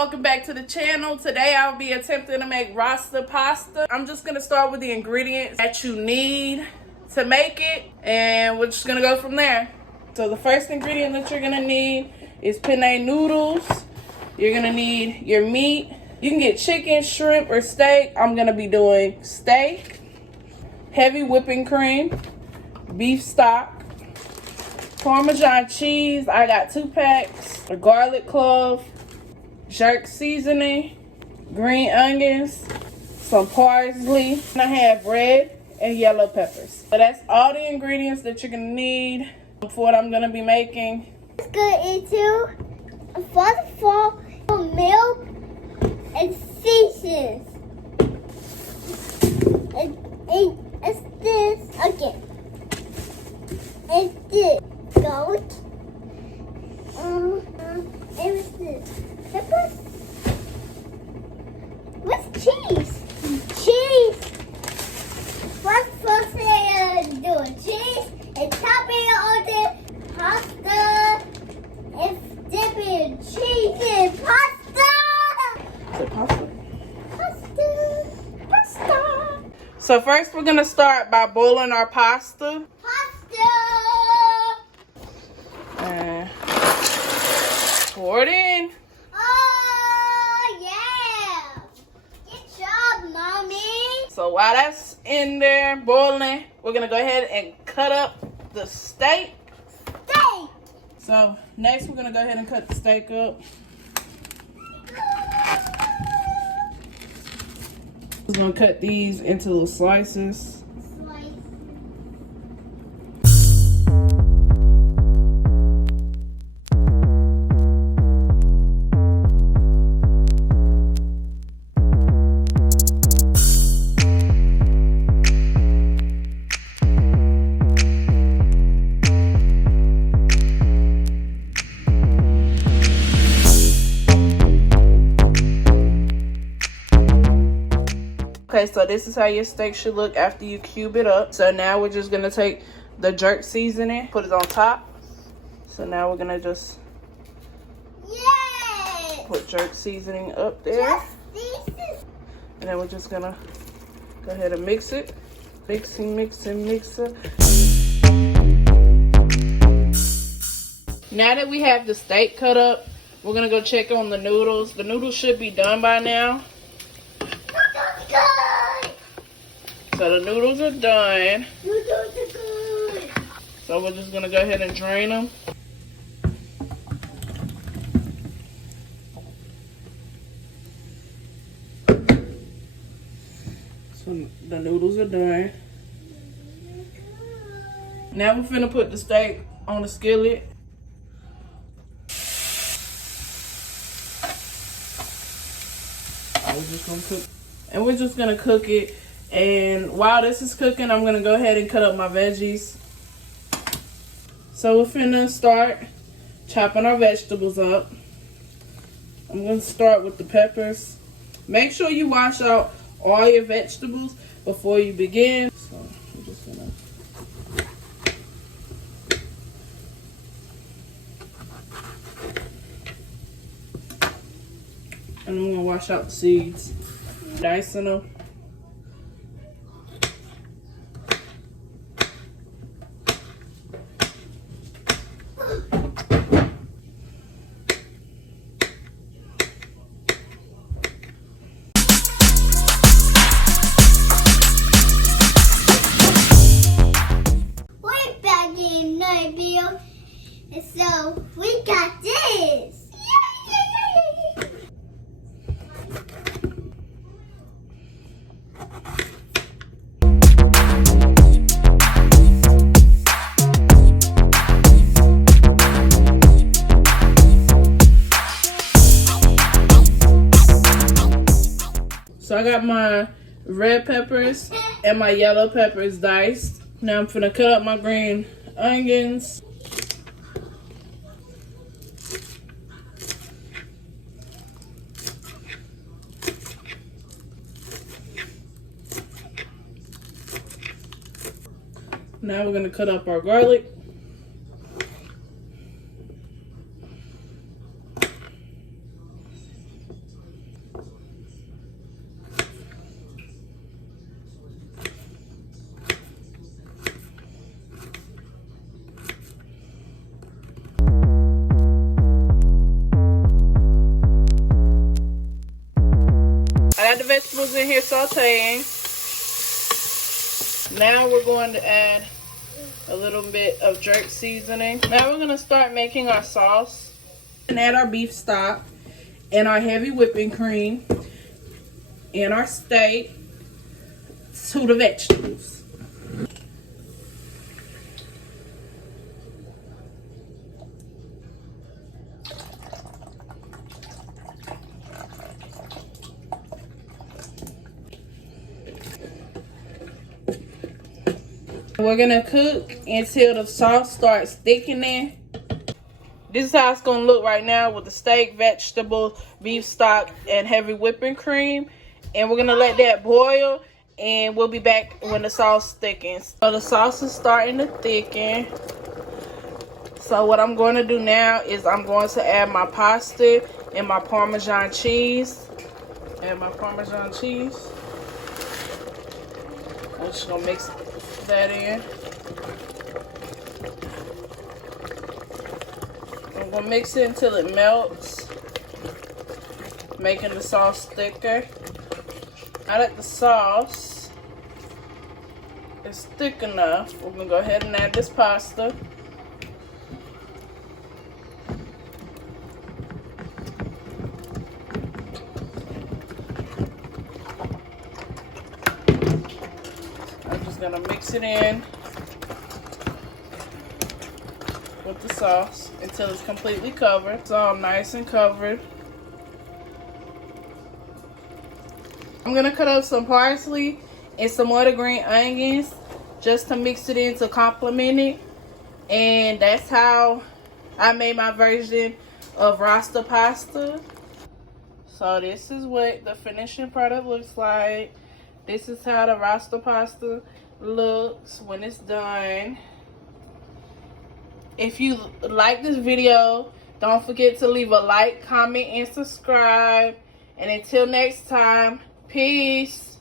welcome back to the channel. Today I'll be attempting to make Rasta Pasta. I'm just gonna start with the ingredients that you need to make it, and we're just gonna go from there. So the first ingredient that you're gonna need is penne noodles. You're gonna need your meat. You can get chicken, shrimp, or steak. I'm gonna be doing steak. Heavy whipping cream, beef stock, Parmesan cheese. I got 2 packs, a garlic clove, jerk seasoning, green onions, some parsley, and I have red and yellow peppers. So that's all the ingredients that you're gonna need for what I'm gonna be making. It's good into for milk and seasons. It's this again. It's this goat. It was this peppers. What's cheese? Cheese. What's supposed to do? Cheese and topping on the pasta and dipping cheese in pasta. Is it pasta? Pasta. So first we're gonna start by boiling our pasta. Pasta. And pour it in. Oh yeah! Good job, mommy. So while that's in there boiling, we're gonna go ahead and cut up the steak. Steak. So next we're gonna go ahead and cut the steak up. We're gonna cut these into little slices. Okay, so this is how your steak should look after you cube it up. So now we're just gonna take the jerk seasoning, put it on top. So now we're gonna just put jerk seasoning up there. And then we're just gonna go ahead and mix it. Mixing. Now that we have the steak cut up, we're gonna go check on the noodles. The noodles should be done by now. So the noodles are done. Noodles are good. So we're just gonna go ahead and drain them. So the noodles are done. Now we're finna put the steak on the skillet. We're just gonna cook it. And while this is cooking, I'm gonna go ahead and cut up my veggies. So we're finna start chopping our vegetables up. I'm gonna start with the peppers. Make sure you wash out all your vegetables before you begin. So I'm just gonna. And I'm gonna wash out the seeds. Dicing them. We're back in night video, and so we got this. Yay! So I got my red peppers and my yellow peppers diced. Now I'm finna cut up my green onions. Now we're gonna cut up our garlic. vegetables in here sauteing. Now we're going to add a little bit of jerk seasoning. Now we're going to start making our sauce. And add our beef stock and our heavy whipping cream and our steak to the vegetables. We're gonna cook until the sauce starts thickening. This is how it's gonna look right now with the steak, vegetables, beef stock, and heavy whipping cream. And we're gonna let that boil, and we'll be back when the sauce thickens. So the sauce is starting to thicken. So what I'm going to do now is I'm going to add my pasta and my Parmesan cheese. Add my Parmesan cheese. I'm just gonna mix that in. I'm gonna mix it until it melts, making the sauce thicker. Now that the sauce is thick enough, we're gonna go ahead and add this pasta. I'm just gonna mix it in with the sauce until it's completely covered. It's all nice and covered. I'm gonna cut up some parsley and some other green onions just to mix it in to complement it. And that's how I made my version of Rasta Pasta. So this is what the finishing product looks like. This is how the Rasta Pasta looks when it's done. If you like this video, don't forget to leave a like, comment, and subscribe. And until next time, peace.